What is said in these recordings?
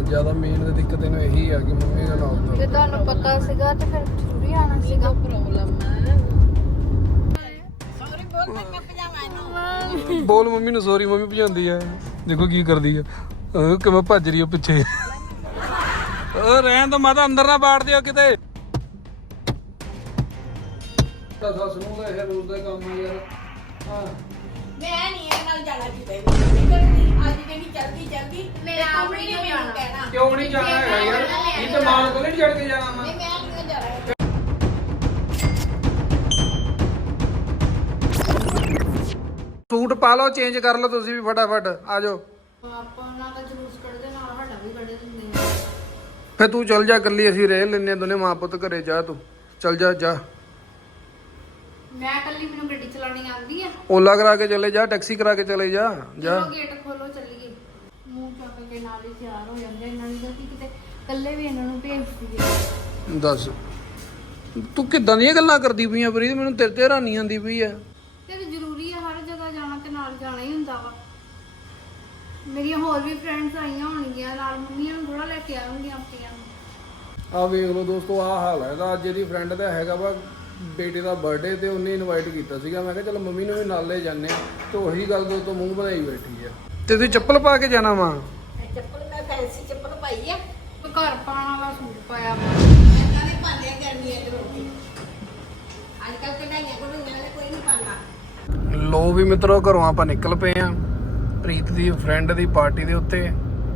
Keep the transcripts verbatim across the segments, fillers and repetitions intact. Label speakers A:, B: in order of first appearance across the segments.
A: ਜ਼ਿਆਦਾ ਮੇਨ ਦੀ ਦਿੱਕਤ ਇਹਨੂੰ ਇਹੀ ਆ ਕਿ ਮੰਮੀ ਦਾ ਨਾਮ
B: ਜੇ ਤੁਹਾਨੂੰ ਪੱਕਾ ਸੀਗਾ ਤੇ ਫਿਰ ਜ਼ਰੂਰੀ ਆਣਾ ਸੀਗਾ।
C: ਪ੍ਰੋਬਲਮ ਹੈ ਸੌਰੀ ਬੋਲ ਮੈਂ ਪਜਾਮਾ ਇਹਨੂੰ
A: ਬੋਲ ਮੰਮੀ ਨੂੰ ਸੌਰੀ। ਮੰਮੀ ਭਜਾਉਂਦੀ ਆ, ਦੇਖੋ ਕੀ ਕਰਦੀ ਆ, ਅਹ ਕਿਵੇਂ ਭੱਜ ਰਹੀ ਆ ਪਿੱਛੇ। ਉਹ ਰਹਿਣ ਤੋਂ ਮਾਤਾ ਅੰਦਰ ਨਾ ਬਾੜ ਦਿਓ ਕਿਤੇ। ਤਾਂ ਸੱਸ ਨੂੰ ਦਾ ਇਹ ਰੋਜ਼ ਦਾ ਕੰਮ ਆ ਯਾਰ। ਹਾਂ
C: ਮੈਂ ਨਹੀਂ ਇਹ ਨਾਲ ਜਾਣਾ ਕਿਤੇ ਵੀ ਅੱਜ ਜਿਹੜੀ ਚਲਦੀ ਚਲਦੀ
B: ਮੇਰਾ ਆਪ ਨਹੀਂ ਜਾਣਾ।
C: ਕਹਿਣਾ
A: ਕਿਉਂ ਨਹੀਂ ਜਾਣਾ ਹੈਗਾ ਯਾਰ? ਇਹ ਤਾਂ ਮਾਂ ਕੋਲ ਨਹੀਂ ਛੱਡ ਕੇ ਜਾਣਾ ਮੈਂ।
C: ਨਹੀਂ ਮੈਂ ਨਹੀਂ ਜਾਣਾ
A: ਸੂਟ ਪਾ ਲਓ, ਚੇਂਜ ਕਰ ਲਓ ਤੁਸੀਂ ਵੀ ਫਟਾਫਟ। ਆ ਜਾਓ।
B: ਆਪਾਂ ਉਹਨਾਂ ਦਾ ਜਲੂਸ ਕੱਢਦੇ ਨਾਲ ਸਾਡਾ ਵੀ ਕੱਢ ਦਿੰਦੇ ਆ।
A: ਫੇ ਤੂੰ ਚੱਲ ਜਾ ਇਕੱਲੀ, ਅਸੀਂ ਰਹਿ ਲੈਨੇ ਦੋਨੇ ਮਾਂ ਪੁੱਤ ਘਰੇ। ਜਾ ਤੂੰ ਚੱਲ ਜਾ ਜਾ।
B: ਮੈਂ ਇਕੱਲੀ, ਮੈਨੂੰ ਗੱਡੀ ਚਲਾਉਣੀ ਆਉਂਦੀ ਆ।
A: ਓਲਾ ਕਰਾ ਕੇ ਚਲੇ ਜਾ, ਟੈਕਸੀ ਕਰਾ ਕੇ ਚਲੇ ਜਾ ਜਾ।
B: ਚਲੋ ਗੇਟ ਖੋਲੋ ਚੱਲੀਏ। ਮੂੰਹ ਚੱਕ ਕੇ ਨਾਲ ਹੀ ਤਿਆਰ ਹੋ ਜਾਂਦੇ। ਇਹਨਾਂ ਦੀ ਤਾਂ ਕਿਤੇ ਇਕੱਲੇ ਵੀ ਇਹਨਾਂ ਨੂੰ ਭੇਜ ਦਈਏ।
A: ਦੱਸ ਤੂੰ ਕਿੱਦਾਂ ਦੀਆਂ ਗੱਲਾਂ ਕਰਦੀ ਪਈ ਆ ਪ੍ਰੀਤ? ਮੈਨੂੰ ਤੇਰੇ ਤੇ ਹੈਰਾਨੀ ਆਉਂਦੀ ਪਈ ਆ।
B: ਤੇ ਜ਼ਰੂਰੀ ਆ ਹਰ ਜਗ੍ਹਾ ਜਾਣਾ ਤੇ ਨਾਲ ਜਾਣਾ ਹੀ ਹੁੰਦਾ ਵਾ। ਮੇਰੀਆਂ ਹੋਰ ਵੀ ਫਰੈਂਡਸ ਆਈਆਂ ਹੋਣਗੀਆਂ ਨਾਲ, ਮੰਮੀਆਂ ਨੂੰ ਥੋੜਾ ਲੈ ਕੇ ਆਉਂਗੀਆਂ ਆਪਣੀਆਂ ਨੂੰ।
A: ਆ ਵੇਖ ਲਓ ਦੋਸਤੋ, ਆਹ ਹਾਲ ਹੈ ਇਹਦਾ। ਅੱਜ ਇਹਦੀ ਫਰੈਂਡ ਦਾ ਹੈਗਾ ਵਾ ਬੇਟੇ ਦਾ ਬਰਥਡੇ ਤੇ ਉਹਨੇ ਇਨਵਾਈਟ ਕੀਤਾ ਸੀਗਾ। ਮੈਂ ਕਿਹਾ ਚਲ ਮੰਮੀ ਨੂੰ ਵੀ ਨਾਲ ਲੈ ਜਾਂਦੇ ਆ, ਤੇ ਉਹੀ ਗੱਲ ਦੋਸਤੋ ਮੂੰਹ ਬਣਾਈ ਬੈਠੀ ਆ। ਤੇ ਤੁਸੀਂ ਚੱਪਲ ਪਾ ਕੇ ਜਾਣਾ ਵਾ?
C: ਚੱਪਲ ਮੈਂ ਫੈਂਸੀ ਚੱਪਲ ਪਾਈ ਆ
B: ਘਰ ਪਾਉਣ ਵਾਲਾ ਸੂਟ ਪਾਇਆ ਵਾ।
C: ਇਹਨਾਂ ਨੇ ਪਾਲਿਆ ਕਰਨੀ ਹੈ ਰੋਟੀ ਅੱਜ ਕੱਲ ਕਢਾਈਆਂ ਕਢਾਈਆਂ ਨੇ ਕੋਈ ਨਹੀਂ ਪਾਉਂਦਾ।
A: ਲੋ ਵੀ ਮਿੱਤਰੋ, ਘਰੋਂ ਆਪਾਂ ਨਿਕਲ ਪਏ ਆ ਪ੍ਰੀਤ ਦੀ ਫਰੈਂਡ ਦੀ ਪਾਰਟੀ ਦੇ ਉੱਤੇ।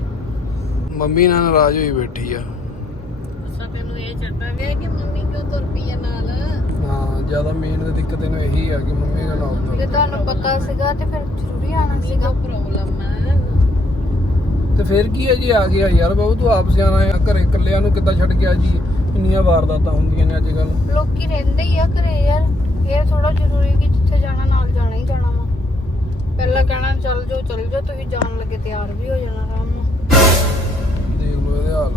A: ਮੰਮੀ ਨਾਲ ਨਾਰਾਜ਼ ਹੋਈ ਬੈਠੀ ਆ।
C: ਅਸਾਂ ਤੈਨੂੰ ਇਹ ਚੱਟਾਂਗੇ ਕਿ ਮੰਮੀ ਕਿਉਂ ਤੁਰ ਪਈ ਆ ਨਾਲ।
A: ਹਾਂ ਜ਼ਿਆਦਾ ਮੇਨ ਦੀ ਦਿੱਕਤ ਇਹਨੂੰ ਇਹੀ ਆ ਕਿ ਮੰਮੀ ਦਾ ਨਾਮ
B: ਜੇ ਤੁਹਾਨੂੰ ਪੱਕਾ ਸੀਗਾ ਤੇ ਫਿਰ ਜ਼ਰੂਰੀ ਆਣਾ ਸੀਗਾ।
C: ਪ੍ਰੋਬਲਮ ਹੈ
A: ਤੇ ਫਿਰ ਕੀ ਹੈ ਜੀ, ਆ ਗਿਆ ਯਾਰ ਬਾਬੂ। ਤੂੰ ਆਪ ਸਿਆਣਾ ਆ, ਘਰੇ ਇਕੱਲਿਆਂ ਨੂੰ ਕਿੱਦਾਂ ਛੱਡ ਗਿਆ ਜੀ? ਇੰਨੀਆਂ ਵਾਰਦਾਤਾਂ ਹੁੰਦੀਆਂ ਨੇ ਅੱਜ ਕੱਲ।
B: ਲੋਕੀ ਰਹਿੰਦੇ ਹੀ ਆ ਘਰੇ ਯਾਰ। ਇਹ ਥੋੜਾ ਜ਼ਰੂਰੀ ਕਿ ਜਿੱਥੇ ਜਾਣਾ ਨਾਲ ਜਾਣਾ ਹੀ ਜਾਣਾ ਵਾ। ਪਹਿਲਾਂ ਕਹਿਣਾ ਚੱਲ ਜਾਓ ਚੱਲ ਜਾਓ, ਤੁਸੀਂ ਜਾਣ ਲੱਗੇ ਤਿਆਰ ਵੀ ਹੋ ਜਾਣਾ ਆਰਾਮ ਨਾਲ।
A: ਦੇਖ ਲਓ ਇਹਦੇ ਹਾਲ।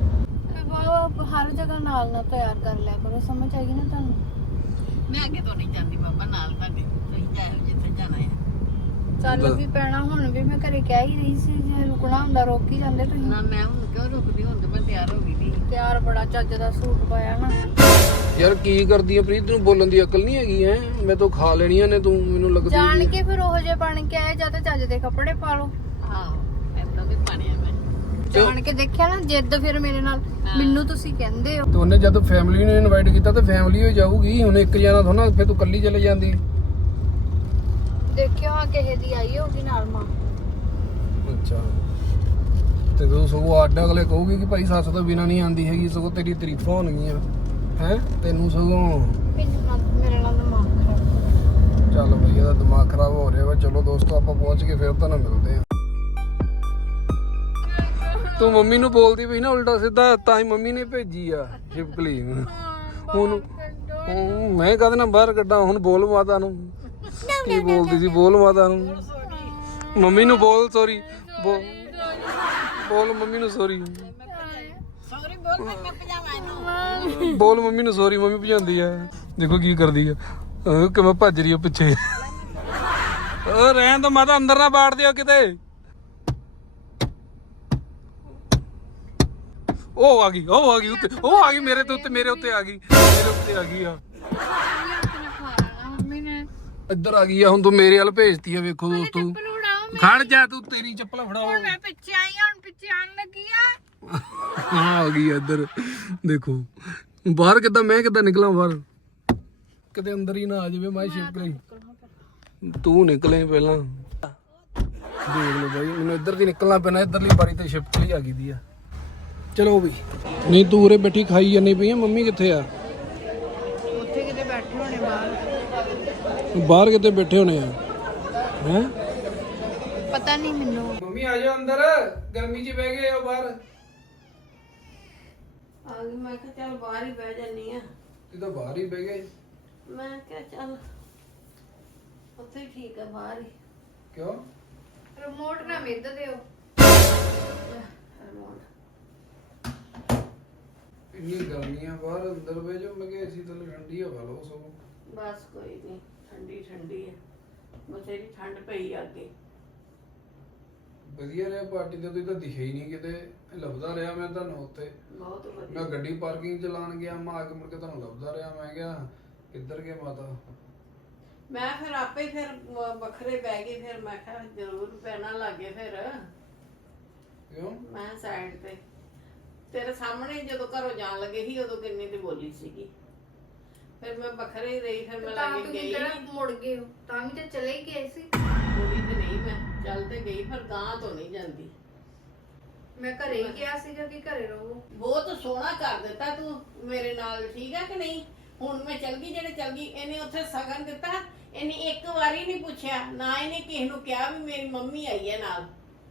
B: ਬਾਬਾ ਹਰ ਜਗ੍ਹਾ ਨਾਲ ਨਾ ਤਿਆਰ ਕਰ ਲਿਆ ਕਰੋ, ਸਮਝ ਆਏਗੀ ਨਾ ਤੁਹਾਨੂੰ।
C: ਮੈਂ ਅੱਗੇ ਤੋਂ ਨਹੀਂ ਜਾਂਦੀ ਬਾਬਾ ਨਾਲ ਤੁਹਾਡੇ। ਤੁਸੀਂ ਜਾਇਓ ਜਿੱਥੇ ਜਾਣਾ ਹੈ।
B: ਚੱਲ ਵੀ ਪੈਣਾ। ਹੁਣ ਵੀ ਮੈਂ ਘਰੇ ਕਹਿ ਹੀ ਰਹੀ ਸੀ ਜੇ ਰੁਕਣਾ ਹੁੰਦਾ ਰੋਕ ਹੀ ਜਾਂਦੇ ਤੁਸੀਂ।
C: ਨਾ ਮੈਂ ਹੁਣ ਕਿਉਂ ਰੁਕਦੀ, ਹੁਣ ਤੇ ਮੈਂ ਤਿਆਰ ਹੋ ਗਈ ਸੀ।
B: ਤਿਆਰ ਬੜਾ ਚੱਜ ਦਾ ਸੂਟ ਪਾਇਆ ਨਾ।
A: ਯਾਰ ਕੀ ਕਰਦੀ ਆ ਪ੍ਰੀਤ? ਨੂੰ ਬੋਲਣ ਦੀ ਅਕਲ ਨਹੀਂ ਹੈਗੀ ਹੈ? ਮੈਂ ਤਾਂ ਖਾ ਲੈਣੀਆਂ ਨੇ ਤੂੰ, ਮੈਨੂੰ ਲੱਗਦੀ
B: ਜਾਣ ਕੇ ਫਿਰ ਉਹੋ ਜਿਹੇ ਬਣ ਕੇ ਆਏ ਜਾਂ ਤਾਂ ਚੱਜ ਦੇ ਕੱਪੜੇ ਪਾ ਲਓ।
C: ਆਹੋ ਏਦਾਂ ਵੀ ਪਾਣਿਆ ਮੈਂ
B: ਜਾਣ ਕੇ ਦੇਖਿਆ ਨਾ ਜਿੱਦ ਫਿਰ ਮੇਰੇ ਨਾਲ। ਮੈਨੂੰ ਤੁਸੀਂ ਕਹਿੰਦੇ ਹੋ
A: ਤੇ ਉਹਨੇ ਜਦ ਫੈਮਿਲੀ ਨੂੰ ਇਨਵਾਈਟ ਕੀਤਾ ਤੇ ਫੈਮਿਲੀ ਹੋ ਜਾਊਗੀ। ਹੁਣ ਇੱਕ ਜਣਾ ਥੋੜਾ, ਫਿਰ ਤੂੰ ਇਕੱਲੀ ਚਲੇ ਜਾਂਦੀ।
B: ਦੇਖਿਓ ਹਾਂ ਕਿਸੇ ਦੀ ਆਈ ਹੋਊਗੀ ਨਾਲ ਮਾਂ।
A: ਅੱਛਾ, ਤੇ ਤੂੰ ਸਗੋਂ ਅੱਡ ਅਗਲੇ ਕਹੂਗੀ ਕਿ ਭਾਈ ਸੱਸ ਤੋਂ ਬਿਨਾਂ ਨਹੀਂ ਆਉਂਦੀ ਹੈਗੀ, ਸਗੋਂ ਤੇਰੀ ਤਾਰੀਫਾਂ ਹੋਣਗੀਆਂ ਹੈ। ਤੈਨੂੰ ਸਗੋਂ
B: ਮੈਨੂੰ ਨਾਲ ਮੇਰੇ ਨਾਲ ਦਿਮਾਗ ਖਰਾਬ।
A: ਚੱਲ ਬਈ ਇਹਦਾ ਦਿਮਾਗ ਖਰਾਬ ਹੋ ਰਿਹਾ ਵਾ। ਚਲੋ ਦੋਸਤੋ ਆਪਾਂ ਪਹੁੰਚ ਕੇ ਫਿਰ ਤੁਹਾਨੂੰ ਮਿਲਦੇ ਆ। ਤੂੰ ਮੰਮੀ ਨੂੰ ਬੋਲਦੀ ਪਈ ਨਾ ਉਲਟਾ ਸਿੱਧਾ, ਤਾਂ ਹੀ ਮੰਮੀ ਨੇ ਭੇਜੀ ਆ ਸ਼ਿਪਕਲੀ। ਹੁਣ ਹੁਣ ਮੈਂ ਕਹਦੇ ਨਾ ਬਾਹਰ ਕੱਢਾਂ। ਹੁਣ ਬੋਲ ਮਾਤਾ ਨੂੰ। ਕੀ ਬੋਲਦੀ ਸੀ? ਬੋਲ ਮਾਤਾ ਨੂੰ। ਮੰਮੀ ਨੂੰ ਬੋਲ ਸੌਰੀ। ਬੋਲ ਮੰਮੀ ਨੂੰ ਸੌਰੀ।
C: ਸੌਰੀ ਬੋਲ ਮੈਂ ਪਜਾਮਾ ਇਹਨੂੰ
A: ਬੋਲ ਮੰਮੀ ਨੂੰ ਸੌਰੀ। ਮੰਮੀ ਭਜਾਉਂਦੀ ਆ, ਦੇਖੋ ਕੀ ਕਰਦੀ ਆ, ਅਹ ਕਿਵੇਂ ਭੱਜ ਰਹੀ ਆ ਪਿੱਛੇ। ਉਹ ਰਹਿਣ ਤੋਂ ਮਾਤਾ ਅੰਦਰ ਨਾ ਬਾੜ ਦਿਓ ਕਿਤੇ। ਉਹ ਆ ਗਈ, ਉਹ ਆ ਗਈ ਉੱਤੇ, ਉਹ ਆ ਗਈ ਮੇਰੇ ਤੇ ਉੱਤੇ, ਮੇਰੇ ਉੱਤੇ ਆ ਗਈ, ਮੇਰੇ ਉੱਤੇ ਆ ਗਈ ਆ।
B: ਮੰਮੀ ਨੇ
A: ਇੱਧਰ ਆ ਗਈ ਆ। ਹੁਣ ਤੂੰ ਮੇਰੇ ਵੱਲ ਭੇਜਤੀ ਆ। ਵੇਖੋ ਦੋਸਤੋ, ਖੜ ਜਾ ਤੂੰ, ਤੇਰੀ ਚੱਪਲ ਫੜਾਓ।
B: ਮੈਂ ਪਿੱਛੇ ਆਈ ਹਾਂ, ਹੁਣ ਪਿੱਛੇ ਆਣ ਲੱਗੀ ਆ।
A: ਹਾਂ ਆ ਗਈ ਆ ਇੱਧਰ। ਦੇਖੋ ਬਾਹਰ ਕਿੱਦਾਂ, ਮੈਂ ਕਿੱਦਾਂ ਨਿਕਲਾਂ ਬਾਹਰ? ਕਿਤੇ ਅੰਦਰ ਹੀ ਨਾ ਆ ਜਾਵੇ। ਮੈਂ ਸ਼ਿਫਟ ਕਰੀ, ਤੂੰ ਨਿਕਲੇ ਪਹਿਲਾਂ। ਦੇਖ ਲਓ ਬਾਈ, ਮੈਨੂੰ ਇੱਧਰ ਦੀ ਨਿਕਲਣਾ ਪੈਣਾ। ਇੱਧਰਲੀ ਬਾਰੀ ਤੇ ਸ਼ਿਫਟ ਲਈ ਆ ਗਈ ਦੀ ਆ। ਚਲੋ ਵੀ ਨਹੀਂ, ਤੂੰ ਉਰੇ ਬੈਠੀ ਖਾਈ ਜਾਂਦੀ ਪਈ ਆ। ਮੰਮੀ ਕਿੱਥੇ ਆ?
B: ਉੱਥੇ ਕਿਤੇ ਬੈਠੇ ਹੋਣੇ ਬਾਹਰ।
A: ਬਾਹਰ ਕਿਤੇ ਬੈਠੇ ਹੋਣੇ ਆ ਹੈ?
B: ਪਤਾ ਨਹੀਂ ਮੈਨੂੰ।
A: ਮੰਮੀ ਆ ਜਾਓ ਅੰਦਰ, ਗਰਮੀ 'ਚ ਬਹਿ ਗਏ ਹੋ ਬਾਹਰ।
C: ਆ ਗਈ। ਮੈਂ ਕਿਹਾ ਚੱਲ ਬਾਹਰ ਹੀ ਬਹਿ ਜਾਨੀ ਆ।
A: ਤੂੰ ਤਾਂ ਬਾਹਰ ਹੀ ਬਹਿ ਗਏ।
C: ਮੈਂ ਕਿਹਾ ਚੱਲ ਉੱਥੇ ਹੀ ਠੀਕ ਆ, ਬਾਹਰ ਹੀ।
A: ਕਿਉਂ?
B: ਰਿਮੋਟ ਨਾ ਮਿੱਧ ਦਿਓ।
C: ਰਿਮੋਟ
A: ਇੰਨੀ ਗਰਮੀ ਆ ਬਾਹਰ, ਅੰਦਰ ਬਹਿ ਜਾਓ। ਮੈਂ ਕਿਹਾ ਏਸੀ ਥੱਲੇ ਠੰਡੀ ਹਵਾ ਲਓ ਸਗੋਂ।
C: ਬਸ ਕੋਈ ਨਹੀਂ, ਠੰਡੀ ਠੰਡੀ ਹੈ। ਬਥੇਰੀ ਠੰਡ ਪਈ ਆ ਅੱਗੇ।
A: ਵਧੀਆ ਰਿਹਾ ਪਾਰਟੀ ਤੇ, ਤੁਸੀਂ ਤਾਂ ਦਿਖੇ ਹੀ ਨਹੀਂ ਕਿਤੇ। ਲੱਭਦਾ ਰਿਹਾ ਮੈਂ ਤੁਹਾਨੂੰ ਉੱਥੇ।
C: ਬਹੁਤ ਵਧੀਆ।
A: ਮੈਂ ਗੱਡੀ ਪਾਰਕਿੰਗ ਚ ਲਾਣ ਗਿਆ, ਮੈਂ ਆ ਕੇ ਮੁੜ ਕੇ ਤੁਹਾਨੂੰ ਲੱਭਦਾ ਰਿਹਾ। ਮੈਂ ਕਿਹਾ ਕਿੱਧਰ ਗਏ ਮਾਤਾ?
C: ਮੈਂ ਫਿਰ ਆਪੇ ਹੀ ਫਿਰ ਵ- ਵੱਖਰੇ ਬਹਿ ਗਏ। ਫਿਰ ਮੈਂ ਕਿਹਾ ਜ਼ਰੂਰ ਪੈਣਾ ਲੱਗੇ। ਫਿਰ
A: ਕਿਉਂ?
C: ਮੈਂ ਸਾਈਡ ਤੇ ਤੇਰੇ ਸਾਹਮਣੇ ਜਦੋਂ ਘਰੋਂ ਜਾਣ ਲੱਗੇ ਸੀ ਉਦੋਂ ਕਿੰਨੀ ਤੇ ਬੋਲੀ ਸੀਗੀ। ਫਿਰ ਮੈਂ ਵੱਖਰੇ ਹੀ ਰਹੀ। ਫਿਰ ਮੈਂ
B: ਤਾਂ
C: ਲੱਗੇ
B: ਤੁਸੀਂ
C: ਗਈ
B: ਕਿਹੜਾ
C: ਨੀ।
B: ਮੁੜ ਗਏ ਹੋ, ਤਾਂ ਵੀ ਤੇ ਚਲੇ ਹੀ ਗਏ ਸੀ।
C: ਬੋਲੀ ਤੇ ਨਹੀਂ ਮੈਂ, ਚੱਲ ਤੇ ਗਈ ਪਰ ਗਾਂ ਤੋਂ ਨਹੀਂ ਜਾਂਦੀ।
B: ਮੈਂ ਘਰੇ ਹੀ ਕਿਹਾ ਸੀਗਾ ਕਿ ਘਰੇ ਰਹੋ।
C: ਬਹੁਤ ਸੋਹਣਾ ਕਰ ਦਿੱਤਾ ਤੂੰ ਮੇਰੇ ਨਾਲ, ਠੀਕ ਹੈ ਕਿ ਨਹੀਂ? ਹੁਣ ਮੈਂ ਚੱਲ ਗਈ, ਜਿਹੜੇ ਚੱਲ ਗਈ। ਇਹਨੇ ਉੱਥੇ ਸਗਨ ਦਿੱਤਾ, ਇਹਨੇ ਇੱਕ ਵਾਰੀ ਨਹੀਂ ਪੁੱਛਿਆ, ਨਾ ਇਹਨੇ ਕਿਸੇ ਨੂੰ ਕਿਹਾ ਵੀ ਮੇਰੀ ਮੰਮੀ ਆਈ ਹੈ ਨਾਲ,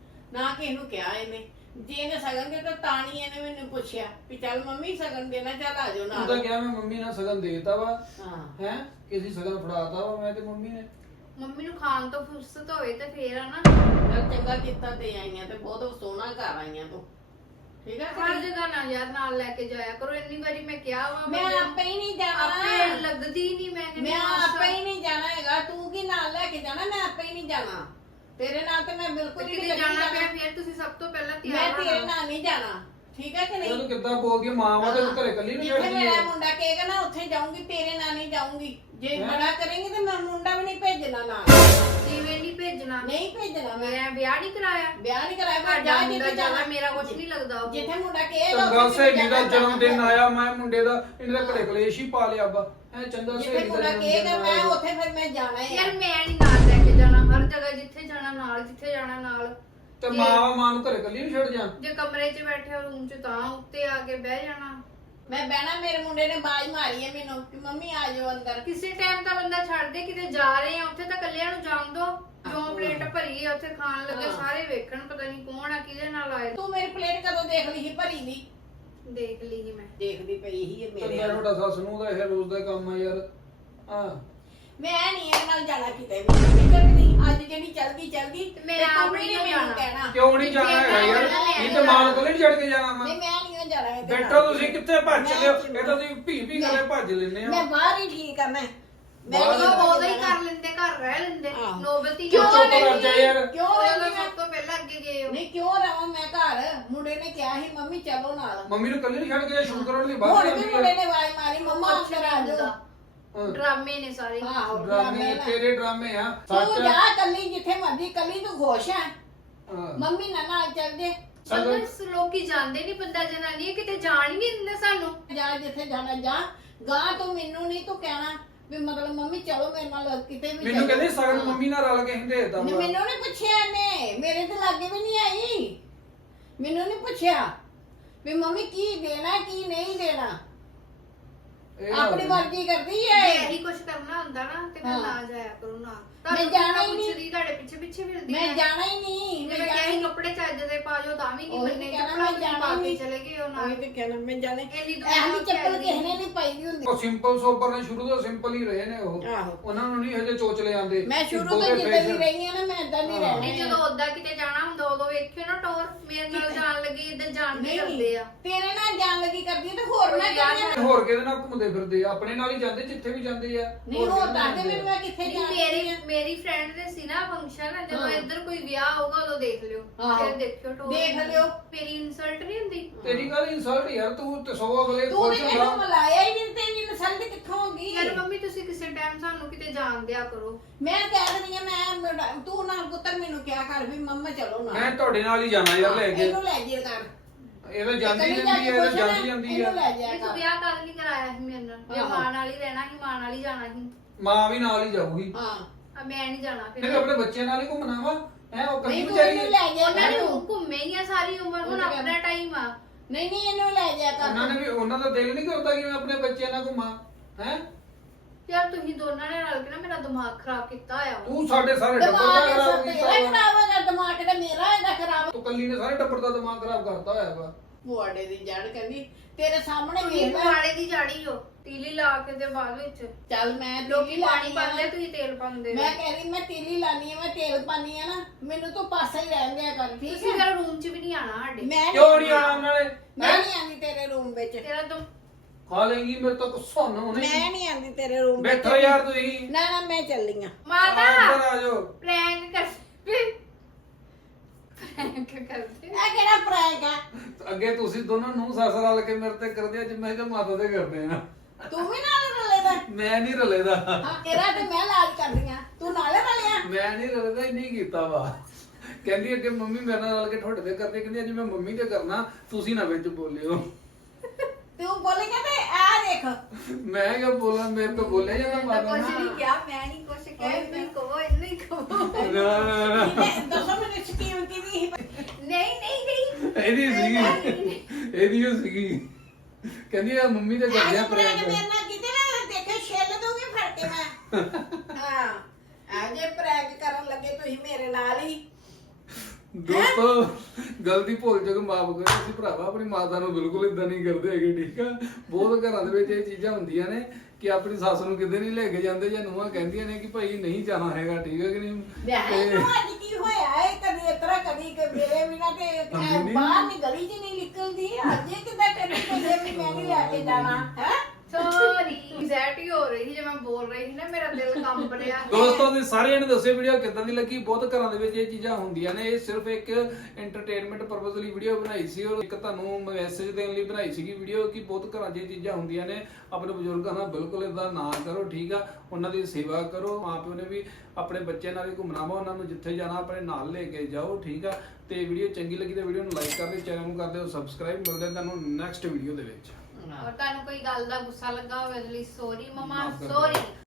C: ਨਾ ਕਿਸੇ ਨੂੰ ਕਿਹਾ ਇਹਨੇ। ਜੇ ਇਹਨੇ ਸਗਨ ਦਿੱਤਾ ਤਾਂ ਨਹੀਂ ਇਹਨੇ ਮੈਨੂੰ ਪੁੱਛਿਆ ਵੀ ਚੱਲ ਮੰਮੀ ਸਗਨ ਦੇਣਾ, ਚੱਲ ਆ ਜਾਓ
A: ਤੂੰ ਤਾਂ
C: ਨਾਲ।
A: ਕਿਹਾ ਮੈਂ ਮੰਮੀ ਨਾਲ ਸਗਨ ਦੇਤਾ ਵਾ
C: ਹਾਂ
A: ਹੈ, ਕਿਸੇ ਸਗਨ ਫੜਾਤਾ ਵਾ ਮੈਂ ਤੇ ਮੰਮੀ ਨੇ।
B: ਮੰਮੀ ਨੂੰ ਖਾਣ ਤੋਂ ਫੁਰਸਤ ਹੋਵੇ ਤੇ ਫੇਰ ਆ ਨਾ।
C: ਚੱਲ ਚੰਗਾ ਕੀਤਾ ਤੇ ਆਈਆਂ, ਤੇ ਬਹੁਤ ਸੋਹਣਾ ਘਰ ਆਈਆਂ ਤੂੰ, ਠੀਕ ਹੈ ਕਿ
B: ਹਰ
C: ਨਹੀਂ?
B: ਜਗ੍ਹਾ ਨਾ ਯਾਰ ਨਾਲ ਲੈ ਕੇ ਜਾਇਆ ਕਰੋ। ਇੰਨੀ ਵਾਰੀ ਮੈਂ ਕਿਹਾ ਵਾ
C: ਮੈਂ
B: ਮੈਨੂੰ-
C: ਆਪੇ ਹੀ ਨਹੀਂ
B: ਆਪੇ
C: ਜਾਣਾ।
B: ਲੱਗਦੀ ਨਹੀਂ। ਮੈਂ ਕਹਿੰਦੀ
C: ਮੈਂ
B: ਮਾਸਾ-
C: ਆਪੇ ਹੀ ਨਹੀਂ ਜਾਣਾ ਹੈਗਾ। ਤੂੰ ਕੀ ਨਾਲ ਲੈ ਕੇ ਜਾਣਾ? ਮੈਂ ਆਪੇ ਹੀ ਨਹੀਂ ਜਾਣਾ ਤੇਰੇ ਨਾਲ। ਤੇ ਮੈਂ ਬਿਲਕੁਲ ਹੀ
B: ਕਿਤੇ
C: ਨਹੀਂ
B: ਜਾਣਾ
C: ਜਾਣਾ।
B: ਪਿਆ ਫਿਰ ਤੁਸੀਂ ਸਭ ਤੋਂ ਪਹਿਲਾਂ
C: ਮੈਂ
B: ਤਿਆਰ
C: ਤੇਰੇ
B: ਹੋਣਾ।
C: ਨਾਲ ਨਹੀਂ ਜਾਣਾ, ਠੀਕ ਹੈ ਕਿ
A: ਤੂੰ
C: ਨਹੀਂ?
A: ਕਿੱਦਾਂ ਬੋਲਦੀ ਆ? ਮਾਂ ਵਾ ਤੈਨੂੰ ਘਰੇ ਕੱਲੀ ਨਹੀਂ
C: ਜਿੱਥੇ
A: ਛੱਡਦੀ
C: ਮੇਰਾ
A: ਹੈ।
C: ਮੁੰਡਾ ਕਹੇਗਾ ਨਾ ਉੱਥੇ ਜਾਊਂਗੀ, ਤੇਰੇ ਨਾਲ ਨਹੀਂ ਜਾਊਂਗੀ। ਜੇ
A: ਹੈਂ?
C: ਬੜਾ ਕਰੇਂਗੀ ਤੇ ਮੈਂ ਮੁੰਡਾ ਵੀ ਨਹੀਂ ਭੇਜਣਾ ਨਾਲ।
B: ਜਿਵੇਂ ਨਹੀਂ ਭੇਜਣਾ।
C: ਨਹੀਂ ਭੇਜਣਾ ਮੈਂ।
B: ਮੈਂ ਵਿਆਹ ਨਹੀਂ ਕਰਾਇਆ।
C: ਵਿਆਹ ਨਹੀਂ ਕਰਾਇਆ। ਮੈਂ
B: ਤੁਹਾਡਾ
C: ਜਾ
B: ਮੁੰਡਾ
C: ਜਿੱਥੇ
B: ਜਾਣਾ,
C: ਜਾਣਾ।
B: ਮੇਰਾ ਕੁਝ ਨਹੀਂ ਲੱਗਦਾ ਉਹ।
C: ਜਿੱਥੇ ਮੁੰਡਾ ਕਹੇਗਾ
A: ਚੰਗਾ
C: ਉੱਥੇ
A: ਸਹੇਲੀ ਦਾ
C: ਜਾਣਾ,
A: ਜਨਮ ਦਿਨ
C: ਜਾਣਾ।
A: ਆਇਆ, ਮੈਂ ਮੁੰਡੇ ਦਾ ਇਹਨੇ ਦਾ ਘਰੇ ਕਲੇਸ਼ ਹੀ ਪਾ ਲਿਆ ਵਾ ਹੈ। ਚੰਗਾ
C: ਜਿੱਥੇ
A: ਸਹੇਲੀ ਦਾ
C: ਮੁੰਡਾ
A: ਜਨਮ
C: ਕਹੇਗਾ
A: ਦਿਨ
C: ਮੈਂ
A: ਆਇਆ।
C: ਉੱਥੇ ਫਿਰ ਮੈਂ ਜਾਣਾ ਹੀ
B: ਯਾਰ
C: ਆ।
B: ਮੈਂ ਨਹੀਂ ਨਾਲ ਲੈ ਕੇ ਜਾਣਾ। ਹਰ ਜਗ੍ਹਾ ਜਿੱਥੇ ਜਾਣਾ ਨਾਲ, ਜਿੱਥੇ ਜਾਣਾ ਨਾਲ।
A: ਤੇ
B: ਜੇ-
A: ਮਾਂ ਵਾ, ਮਾਂ ਨੂੰ ਘਰੇ ਕੱਲੀ ਨਹੀਂ ਛੱਡ ਜਾ।
B: ਜੇ ਕਮਰੇ 'ਚ ਬੈਠੇ ਹੋ ਰੂਮ 'ਚ, ਤਾਂ ਉੱਤੇ ਆ ਕੇ ਬਹਿ ਜਾਣਾ।
C: ਮੈਂ ਬਹਿਣਾ। ਮੇਰੇ ਮੁੰਡੇ ਨੇ ਬਾਜ਼ ਮਾਰੀ ਹੈ ਮੈਨੂੰ ਕਿ ਮੰਮੀ ਆ ਜਾਓ ਅੰਦਰ।
B: ਕਿਸੇ ਟਾਈਮ ਤਾਂ ਬੰਦਾ ਛੱਡ ਦੇ, ਕਿਤੇ ਜਾ ਰਹੇ ਆ ਉੱਥੇ ਤਾਂ ਕੱਲਿਆਂ ਨੂੰ ਜਾਣ ਦੋ। ਜੋ ਪਲੇਟ ਭਰੀ ਆ ਉੱਥੇ ਖਾਣ ਲੱਗੇ,
C: ਹਾਂ।
B: ਸਾਰੇ ਵੇਖਣ ਪਤਾ ਨਹੀਂ ਕੌਣ ਆ, ਕਿਹਦੇ ਨਾਲ ਆਏ।
C: ਤੂੰ ਮੇਰੀ ਪਲੇਟ ਕਦੋਂ ਦੇਖ ਲਈ ਸੀ ਭਰੀ ਦੀ?
B: ਦੇਖ ਲਈ ਸੀ ਮੈਂ।
C: ਦੇਖਦੀ ਪਈ ਸੀ ਇਹ ਮੇਰੇ
A: ਚੰਗਾ
C: ਵੱਲ।
A: ਤੁਹਾਡਾ ਸੱਸ ਨੂੰ ਦਾ ਇਹ ਰੋਜ਼ ਦਾ ਕੰਮ ਆ ਯਾਰ। ਹਾਂ
C: ਮੈਂ ਨਹੀਂ ਇਹਦੇ ਨਾਲ ਜਾਣਾ ਕਿਤੇ ਵੀ, ਠੀਕ ਹੈ ਕਿ ਨਹੀਂ? ਅੱਜ ਜਿਹੜੀ ਚੱਲ ਗਈ ਚੱਲ ਗਈ।
B: ਤੇ ਮੈਂ
C: ਤੇ ਤੂੰ
B: ਆਪ
C: ਵੀ
B: ਨਹੀਂ
C: ਨੀ ਮੈਨੂੰ
B: ਜਾਣਾ।
C: ਕਹਿਣਾ।
A: ਕਿਉਂ ਨਹੀਂ ਜਾਣਾ ਹੈਗਾ ਯਾਰ? ਇਹ ਤੇ ਮਾਂ ਨੂੰ ਕੱਲੀ ਨਹੀਂ ਛੱਡ ਕੇ ਜਾਣਾ ਵਾ।
C: ਨਹੀਂ ਮੈਂ ਨਹੀਂ ਜਾਣਾ ਇਹਦੇ ਨਾਲ।
A: ਬੈਠੋ ਤੁਸੀਂ ਕਿੱਥੇ ਭੱਜ
C: ਮੈਂ
A: ਚੱਲੇ ਹੋ?
C: ਕਿਉਂ?
A: ਇਹ ਤਾਂ ਤੁਸੀਂ ਭੀ ਭੀ ਕਰੇ ਭੱਜ ਲੈਨੇ
C: ਮੈਂ
A: ਆ।
C: ਬਾਹਰ ਹੀ ਠੀਕ ਆ। ਮੈਂ ਮੈਂ
A: ਬਾਹਰ
C: ਨਹੀਂ
B: ਉਹ ਉਦੋਂ ਹੀ
C: ਜਾਣਾ।
B: ਕਰ ਲੈਂਦੇ, ਘਰ ਰਹਿ ਲੈਂਦੇ।
C: ਆਹੋ।
B: ਨੋਬਤੀ
C: ਕਿਉਂ
A: ਚੁੱਪ
C: ਨਹੀਂ?
A: ਕਰ ਜਾ ਯਾਰ।
C: ਕਿਉਂ
B: ਉਹ
C: ਰਹਿੰਦੀ ਮੈਂ?
B: ਸਭ ਤੋਂ ਪਹਿਲਾਂ ਅੱਗੇ ਗਏ ਹੋ।
C: ਨਹੀਂ ਕਿਉਂ ਰਹਾਂ ਮੈਂ ਘਰ? ਮੁੰਡੇ ਨੇ ਕਿਹਾ ਸੀ ਮੰਮੀ ਚਲੋ ਨਾਲ।
A: ਮੰਮੀ ਨੂੰ ਕੱਲੀ ਨਹੀਂ ਛੱਡ ਕੇ ਸ਼ੁਰੂ ਕਰਨ ਦੀ
C: ਹੁਣ
A: ਬਾਤ
C: ਵੀ
A: ਕਰਦੀ
C: ਮੁੰਡੇ
A: ਹੈ।
C: ਨੇ ਆਵਾਜ਼ ਮਾਰੀ ਮੰਮਾ ਅੰਦਰ ਆ ਜਾਓ।
A: ਹਾਂ।
B: ਡਰਾਮੇ ਨੇ ਸਾਰੇ।
C: ਆਹੋ
A: ਡਰਾਮੇ
C: ਡਰਾਮੇ ਨਾ।
A: ਤੇਰੇ ਡਰਾਮੇ ਆ
C: ਤੂੰ
A: ਸੱਚ।
C: ਜਾ ਕੱਲੀ ਜਿੱਥੇ ਮਰਜ਼ੀ, ਕੱਲੀ ਤੂੰ ਖੁਸ਼ ਹੈ।
A: ਹਾਂ।
C: ਮੰਮੀ ਨਾਲ ਨਾਲ ਚੱਲ ਜੇ।
A: ਸਗੋਂ-
B: ਬਸ ਲੋਕੀ ਜਾਂਦੇ ਨਹੀਂ, ਬੰਦਾ ਜਨਾਨੀ ਕਿਤੇ ਜਾਣ ਹੀ ਨਹੀਂ ਦਿੰਦੇ ਸਾਨੂੰ।
C: ਜਾ ਜਿੱਥੇ ਜਾਣਾ ਜਾ। ਗਾਂ ਤੂੰ ਮੈਨੂੰ ਨਹੀਂ ਤੂੰ ਕਹਿਣਾ ਵੀ ਮਤਲਬ ਮੰਮੀ ਚਲੋ ਮੇਰੇ ਨਾਲ ਕਿਤੇ ਵੀ
A: ਮੈਨੂੰ
C: ਚੱਲੋ।
A: ਕਹਿੰਦੇ ਸਗਨ
C: ਹਾਂ।
A: ਮੰਮੀ ਨਾਲ ਰਲ ਕੇ ਹਿੰਦੇ ਦੇਤਾ
C: ਨਹੀਂ, ਮੈਨੂੰ ਨਹੀਂ ਪੁੱਛਿਆ ਇਹਨੇ, ਮੇਰੇ ਤੇ ਲਾਗੇ ਵੀ ਨਹੀਂ ਆਈ। ਮੈਨੂੰ ਨਹੀਂ ਪੁੱਛਿਆ ਵੀ ਮੰਮੀ ਕੀ ਦੇਣਾ ਕੀ ਨਹੀਂ ਦੇਣਾ। ਆਪਣੀ ਮਰਜ਼ੀ ਕਰਦੀ
B: ਜੇ
C: ਹੈ।
B: ਇਹੀ ਕੁਝ ਕਰਨਾ ਹੁੰਦਾ ਨਾ ਤੇ ਮੈਂ
C: ਹਾਂ।
B: ਨਾ ਜਾਇਆ ਕਰੂੰ ਨਾ।
C: ਮੈਂ ਜਾਣਾ ਹੀ ਨਹੀਂ।
B: ਪੁੱਛਦੀ, ਤੁਹਾਡੇ ਪਿੱਛੇ ਪਿੱਛੇ ਫਿਰਦੀ
C: ਮੈਂ ਜਾਣਾ ਹੀ ਨਹੀਂ।
B: ਜੇ ਮੈਂ ਕਿਹਾ ਸੀ ਕੱਪੜੇ ਚੱਜ ਦੇ ਪਾ ਜਾਓ ਤਾਂ ਵੀ ਨਹੀਂ
C: ਉਹੀ
B: ਮੰਨੇ।
C: ਕਹਿਣਾ,
B: ਚੱਪਲਾਂ
C: ਮੈਂ
B: ਤੁਸੀਂ
C: ਜਾਣਾ
B: ਪਾ
C: ਹੀ
B: ਕੇ
C: ਨਹੀਂ।
B: ਚਲੇ ਗਏ ਹੋ ਨਾਲ।
C: ਉਹੀ ਤੇ ਕਹਿਣਾ ਮੈਂ ਜਾਣੇ।
B: ਇੰਨੀ ਦੂਰ
C: ਐਹੀ
B: ਤੋਂ
C: ਚੱਪਲ
B: ਕਹਿ
C: ਕਿਸੇ ਨੇ ਨਹੀਂ ਪਾਈ ਦੀ ਹੁੰਦੀ।
A: ਉਹ ਸਿੰਪਲ ਸੋਬਰ ਨੇ ਸ਼ੁਰੂ ਤੋਂ ਸਿੰਪਲ ਹੀ ਰਹੇ ਨੇ ਉਹ।
C: ਆਹੋ।
A: ਉਹਨਾਂ ਨੂੰ ਨਹੀਂ ਹਜੇ ਚੋਚਲੇ ਆਂਦੇ।
C: ਮੈਂ ਸ਼ੁਰੂ ਤੋਂ ਜਿੱਦਾਂ ਦੀ ਰਹੀ ਹਾਂ ਨਾ, ਮੈਂ ਇਦਾਂ ਦੀ
A: ਹਾਂ।
C: ਰਹਿਣੀ
B: ਨਹੀਂ, ਜਦੋਂ ਓਦਾਂ ਕਿਤੇ ਜਾਣਾ ਹੁੰਦਾ ਉਦੋਂ ਵੇਖਿਓ ਨਾ ਟੋਰ ਮੇਰੇ ਨਾਲ ਜਾਣ ਲੱਗੀ, ਇੱਧਰ ਜਾਣ ਨਹੀਂ ਕਰਦੇ ਆ।
C: ਤੇਰੇ ਨਾਲ ਜਾਣ ਲੱਗੀ ਕਰਦੀ ਆ ਤੇ ਹੋਰ ਨਾ ਜਾਣਾ।
A: ਹੋਰ ਕਿਹਦੇ ਨਾਲ ਘੁੰਮਦੇ ਫਿਰਦੇ ਆ? ਆਪਣੇ ਨਾਲ ਹੀ ਜਾਂਦੇ ਜਿੱਥੇ ਵੀ ਜਾਂਦੇ ਆ।
C: ਨਹੀਂ ਹੋਰ ਦੱਸ ਦੇ ਮੈਨੂੰ ਮੈਂ ਕਿੱਥੇ
B: ਨਹੀਂ,
C: ਜਾਣੀ
B: ਮੇਰੀ
C: ਆ।
B: ਮੇਰੀ ਫਰੈਂਡ ਦੇ ਸੀ ਨਾ ਫੰਕਸ਼ਨ, ਜਦੋਂ
C: ਹਾਂ।
B: ਇੱਧਰ ਕੋਈ ਵਿਆਹ ਹੋਊਗਾ ਉਦੋਂ ਦੇਖ ਲਿਓ।
C: ਆਹੋ।
B: ਫਿਰ ਦੇਖਿਓ ਟੋਰ।
C: ਦੇਖ ਲਿਓ।
B: ਮੇਰੀ ਇਨਸਲਟ ਨਹੀਂ ਹੁੰਦੀ।
A: ਤੇਰੀ ਕਾਹਦੀ ਇਨਸਲਟ ਯਾਰ? ਤੂੰ ਤੇ ਸੌ ਅਗਲੇ
C: ਤੂੰ
A: ਖੁਸ਼
C: ਤੇ
A: ਹੁੰਦਾ।
C: ਮੈਨੂੰ ਮਲਾਇਆ ਹੀ ਨਹੀਂ, ਤੇਰੀ ਨਸਲ ਤੇ ਕਿੱਥੋਂ ਹੋ ਗਈ?
B: ਯਾਰ ਮੰਮੀ, ਤੁਸੀਂ ਕਿਸੇ ਟਾਈਮ ਸਾਨੂੰ ਕਿਤੇ ਜਾਣ ਦਿਆ ਕਰੋ।
C: ਮੈਂ ਕਹਿ ਰਹੀ ਆ ਮੈਂ ਮੇਰਾ- ਤੂੰ ਨਾਲ ਪੁੱਤਰ ਮੈਨੂੰ ਕਿਹਾ ਕਰ ਵੀ ਮੰਮਾ ਚਲੋ ਨਾਲ।
A: ਮੈਂ ਤੁਹਾਡੇ ਨਾਲ ਹੀ ਜਾਣਾ ਯਾਰ ਲੈ ਕੇ।
C: ਇਹਨੂੰ ਲੈ ਜੇ ਕਰ।
A: ਇਹ ਤਾਂ ਜਾਂਦੀ
C: ਇਕੱਲੀ
A: ਜਾਂਦੀ ਹੈ, ਇਹ ਤਾਂ
C: ਜਾ ਕੇ
A: ਜਾਂਦੀ ਜਾਂਦੀ
C: ਇਹਨੂੰ
A: ਆ।
C: ਲੈ ਜਾਇਆ
B: ਵੀ ਤੂੰ
C: ਕਰ।
B: ਵਿਆਹ ਕਰ ਨਹੀਂ ਕਰਾਇਆ ਸੀ ਮੇਰੇ ਨਾਲ। ਜੇ
C: ਆਹੋ।
B: ਮਾਂ ਨਾਲ ਹੀ ਰਹਿਣਾ ਸੀ, ਮਾਂ ਨਾਲ ਹੀ ਜਾਣਾ ਸੀ।
A: ਮਾਂ ਵੀ ਨਾਲ ਹੀ ਜਾਊਗੀ।
C: ਹਾਂ
B: ਆ ਮੈਂ ਨਹੀਂ ਜਾਣਾ ਫਿਰ।
A: ਫਿਰ ਆਪਣੇ ਬੱਚਿਆਂ ਨਾਲ ਹੀ ਘੁੰਮਣਾ ਵਾ ਹੈ। ਉਹ ਕੱਲੀ
C: ਨਹੀਂ ਤੂੰ
A: ਵਿਚਾਰੀ
C: ਇਹਨੂੰ ਲੈ ਜਾਇਆ
B: ਉਹਨਾਂ ਨੇ
C: ਕਰ।
B: ਘੁੰਮੇ ਹੀ ਆ ਸਾਰੀ ਉਮਰ, ਹੁਣ
C: ਉਹ ਤਾਂ
B: ਆਪਣਾ ਟਾਈਮ ਆ।
C: ਨਹੀਂ ਨਹੀਂ ਇਹਨੂੰ ਲੈ ਜਾਇਆ ਕਰ।
A: ਉਹਨਾਂ ਨੇ ਵੀ ਉਹਨਾਂ ਦਾ ਦਿਲ ਨਹੀਂ ਕਰਦਾ ਕਿ ਮੈਂ ਆਪਣੇ ਬੱਚਿਆਂ ਨਾਲ ਘੁੰਮਾਂ ਹੈ।
B: ਯਾਰ ਤੁਸੀਂ ਦੋਨਾਂ ਨੇ ਰਲ ਕੇ ਨਾ ਮੇਰਾ ਦਿਮਾਗ ਖਰਾਬ ਕੀਤਾ ਹੋਇਆ ਵਾ।
A: ਤੂੰ ਸਾਡੇ ਸਾਰੇ ਟੱਬਰ
C: ਦਿਮਾਗ
A: ਦਾ
C: ਇਹ
A: ਖਰਾਬ
C: ਸਭ
A: ਕੀਤਾ
C: ਤੇਰਾ
A: ਵਾ।
C: ਖਰਾਬ ਹੋਗਾ, ਦਿਮਾਗ ਤੇ ਮੇਰਾ ਇਹਦਾ ਖਰਾਬ।
A: ਤੂੰ ਕੱਲੀ ਨੇ ਸਾਰੇ ਟੱਬਰ ਦਾ ਦਿਮਾਗ ਖਰਾਬ ਕਰਤਾ ਹੋਇਆ ਵਾ।
C: ਪੁਆੜੇ ਦੀ ਜੜ ਕਹਿੰਦੀ ਤੇਰੇ ਸਾਹਮਣੇ
B: ਤੁਸੀਂ
C: ਵੇਖ ਲੈ।
B: ਪੁਆੜੇ ਦੀ ਜਾੜੀ ਹੋ, ਤੀਲੀ ਲਾ ਕੇ ਤੇ ਬਾਅਦ ਵਿੱਚ
C: ਚੱਲ ਮੈਂ
B: ਲੋਕੀ
C: ਤੀਲੀ
B: ਪਾਣੀ
C: ਲਾਨੀ ਆ।
B: ਪਾਉਂਦੇ, ਤੁਸੀਂ ਤੇਲ ਪਾਉਂਦੇ।
C: ਮੈਂ ਕਹਿ ਰਹੀ ਮੈਂ ਤੀਲੀ ਲਾਨੀ ਆ, ਮੈਂ ਤੇਲ ਪਾਨੀ ਆ ਨਾ, ਮੈਨੂੰ ਤੂੰ ਪਾਸਾ ਹੀ ਰਹਿਣ ਦਿਆ ਕਰ, ਠੀਕ
B: ਤੁਸੀਂ
C: ਹੈ?
B: ਮੇਰਾ ਰੂਮ 'ਚ ਵੀ ਨਹੀਂ ਆਣਾ ਸਾਡੇ।
C: ਮੈਂ
A: ਕਿਉਂ ਨਹੀਂ ਆਣਾ ਉਹਨਾਂ ਨੇ?
C: ਮੈਂ ਨਹੀਂ ਆਂਦੀ ਤੇਰੇ ਰੂਮ ਵਿੱਚ।
B: ਤੇਰਾ ਤਾਂ
A: ਖਾ ਲੇਂਗੀ ਮੇਰੇ ਤੋਂ ਸੁਣ ਉਹਨੇ।
C: ਮੈਂ ਨਹੀਂ ਆਂਦੀ ਤੇਰੇ ਰੂਮ ਵਿੱਚ।
A: ਬੈਠੋ ਯਾਰ ਤੁਸੀਂ।
C: ਨਾ ਨਾ ਮੈਂ ਚੱਲੀ ਆ।
A: ਆ, ਅੰਦਰ
B: ਮਾਤਾ
A: ਆ ਜਾਓ।
B: ਪ੍ਰੈਂਕ ਕਰ ਪ੍ਰੈਂਕ ਕਰਦੇ
C: ਇਹ ਕਿਹੜਾ ਪ੍ਰੈਂਕ ਆ?
A: ਅੱਗੇ ਤੁਸੀਂ ਦੋਨੋਂ ਨੂੰ ਸੱਸ ਰਲ ਕੇ ਮੇਰੇ ਤੇ ਕਰਦੇ ਅੱਜ ਮੈਂ ਕਿਹਾ ਮਾਤਾ ਤੇ ਕਰਦੇ ਆ
C: ਤੂੰ ਵੀ ਨਾਲ ਰਲੇਦਾ?
A: ਮੈਂ ਨਹੀਂ ਰਲੇਦਾ
C: ਹਾਂ ਤੇਰਾ ਤੇ ਮੈਂ ਲਾਜ ਕਰਦੀ ਆ, ਤੂੰ ਨਾਲੇ ਰਲਿਆ?
A: ਮੈਂ ਨਹੀਂ ਰਲਦਾ ਹੀ ਨਹੀਂ ਕੀਤਾ ਵਾ ਕਹਿੰਦੀ ਅੱਗੇ ਮੰਮੀ ਮੇਰੇ ਨਾਲ ਰਲ ਕੇ ਤੁਹਾਡੇ ਤੇ ਕਰਦੇ ਕਹਿੰਦੀ ਅੱਜ ਮੈਂ ਮੰਮੀ ਤੇ ਕਰਨਾ ਤੁਸੀਂ ਨਾ ਵਿੱਚ ਬੋਲਿਓ
C: ਤੂੰ ਬੋਲੇਗਾ ਤੇ ਆ ਦੇਖ
A: ਮੈਂ ਕਿਹਾ ਬੋਲਾਂ ਮੇਰੇ ਤੋਂ ਬੋਲਿਆ ਜਾਂਦਾ
B: ਤਾਂ
A: ਮਾਤਾ
B: ਕੁਝ
A: ਨਾਲ।
B: ਨਹੀਂ ਕਿਹਾ ਮੈਂ ਨਹੀਂ ਕੁਝ ਕਿਹਾ ਨਹੀਂ ਕਹੋ ਨਹੀਂ ਕਹੋ
A: ਨਾ, ਨਾ, ਨਾ, ਨਾ।
C: ਇਹਨੇ ਦੱਸੋ ਮੈਨੂੰ ਸਕੀਮ ਕਿਹਦੀ ਸੀ?
B: ਨਹੀਂ ਨਹੀਂ ਨਹੀਂ
A: ਇਹਦੀ ਸੀਗੀ ਇਹਦੀ ਓ ਸੀਗੀ ਕਹਿੰਦੀ ਆ ਮੰਮੀ ਤੇ ਕਰਦੇ ਆ
C: ਅੱਜ ਪ੍ਰੈਂਕ
A: ਪ੍ਰੈਂਕ
C: ਮੇਰੇ ਨਾਲ ਕਿਤੇ ਨਾ ਦੇਖੇ ਛਿੱਲ ਦੂੰਗੀ ਫੜ ਕੇ ਮੈਂ। ਹਾਂ ਅਜੇ ਪ੍ਰੈਂਕ ਕਰਨ ਲੱਗੇ ਤੁਸੀਂ ਮੇਰੇ ਨਾਲ ਹੀ।
A: ਦੋਸਤੋ ਗਲਤੀ ਭੁੱਲ ਜਾਓ ਮਾਫ ਕਰੋ ਅਸੀਂ ਭਰਾਵਾ ਆਪਣੀ ਮਾਤਾ ਨੂੰ ਬਿਲਕੁਲ ਇਦਾਂ ਨਹੀਂ ਕਰਦੇ ਹੈਗੇ ਠੀਕ ਆ ਬਹੁਤ ਘਰਾਂ ਦੇ ਵਿੱਚ ਇਹ ਚੀਜ਼ਾਂ ਹੁੰਦੀਆਂ ਨੇ ਕਿ ਆਪਣੀ ਸੱਸ ਨੂੰ ਕਿਤੇ ਨਹੀਂ ਲੈ ਕੇ ਜਾਂਦੇ ਜਾਂ ਨੂੰਹਾਂ ਕਹਿੰਦੀਆਂ ਨੇ ਕਿ ਭਾਈ ਨਹੀਂ ਜਾਣਾ ਹੈਗਾ ਠੀਕ ਹੈ ਕਿ ਨਹੀਂ
C: ਤੇ ਅੱਜ ਕੀ ਹੋਇਆ ਏ ਕਦੀ ਇਤਰਾ ਕਦੀ ਕਿ ਮੇਰੇ ਬਿਨਾ ਤੇ
A: ਹਾਂਜੀ ਨਹੀਂ।
C: ਬਾਹਰ ਦੀ ਗਲੀ 'ਚ ਨਹੀਂ ਨਿਕਲਦੀ ਅੱਜ ਇਹ ਕਿੱਦਾਂ ਕਰੀ ਕਦੇ ਵੀ ਮੈਂ ਨਹੀਂ ਲੈ ਕੇ ਜਾਣਾ ਹੈ।
B: ਸੌਰੀ ਐਗਜ਼ੈਕਟਲੀ ਹੋ ਰਹੀ ਸੀ ਜੇ ਮੈਂ ਬੋਲ ਰਹੀ ਸੀ ਨਾ ਮੇਰਾ ਦਿਲ ਕੰਬ ਰਿਹਾ
A: ਦੋਸਤੋ ਤੁਸੀਂ ਸਾਰਿਆਂ ਨੇ ਦੱਸਿਓ ਵੀਡੀਓ ਕਿੱਦਾਂ ਦੀ ਲੱਗੀ ਬਹੁਤ ਘਰਾਂ ਦੇ ਵਿੱਚ ਇਹ ਚੀਜ਼ਾਂ ਹੁੰਦੀਆਂ ਨੇ ਇਹ ਸਿਰਫ ਇੱਕ ਐਂਟਰਟੇਨਮੈਂਟ ਪਰਪਸ ਲਈ ਵੀਡੀਓ ਬਣਾਈ ਸੀ ਔਰ ਇੱਕ ਤੁਹਾਨੂੰ ਮੈਸੇਜ ਦੇਣ ਲਈ ਬਣਾਈ ਸੀਗੀ ਵੀਡੀਓ ਕਿ ਬਹੁਤ ਘਰਾਂ 'ਚ ਇਹ ਚੀਜ਼ਾਂ ਹੁੰਦੀਆਂ ਨੇ ਆਪਣੇ ਬਜ਼ੁਰਗਾਂ ਨਾਲ ਬਿਲਕੁਲ ਇਦਾਂ ਨਾ ਕਰੋ ਠੀਕ ਆ ਉਹਨਾਂ ਦੀ ਸੇਵਾ ਕਰੋ ਮਾਂ ਪਿਓ ਨੇ ਵੀ ਆਪਣੇ ਬੱਚਿਆਂ ਨਾਲ ਵੀ ਘੁੰਮਣਾ ਵਾ ਉਹਨਾਂ ਨੂੰ ਜਿੱਥੇ ਜਾਣਾ ਆਪਣੇ ਨਾਲ ਲੈ ਕੇ ਜਾਓ ਠੀਕ ਆ ਤੇ ਵੀਡੀਓ ਚੰਗੀ ਲੱਗੀ ਤਾਂ ਵੀਡੀਓ ਨੂੰ ਲਾਈਕ ਕਰ ਦਿਓ ਚੈਨਲ ਨੂੰ ਕਰ ਦਿਓ ਸਬਸਕ੍ਰਾਈਬ ਮਿਲਦੇ ਤੁਹਾਨੂੰ ਨੈਕਸਟ ਵੀਡੀਓ ਦੇ ਵਿੱਚ
B: ਔਰ ਤੁਹਾਨੂੰ ਕੋਈ ਗੱਲ ਦਾ ਗੁੱਸਾ ਲੱਗਾ ਹੋਵੇ ਉਹਦੇ ਲਈ ਸੌਰੀ ਮਮਾ
A: ਮਾਫ਼ ਕਰ ਦਿਓ।
B: ਸੌਰੀ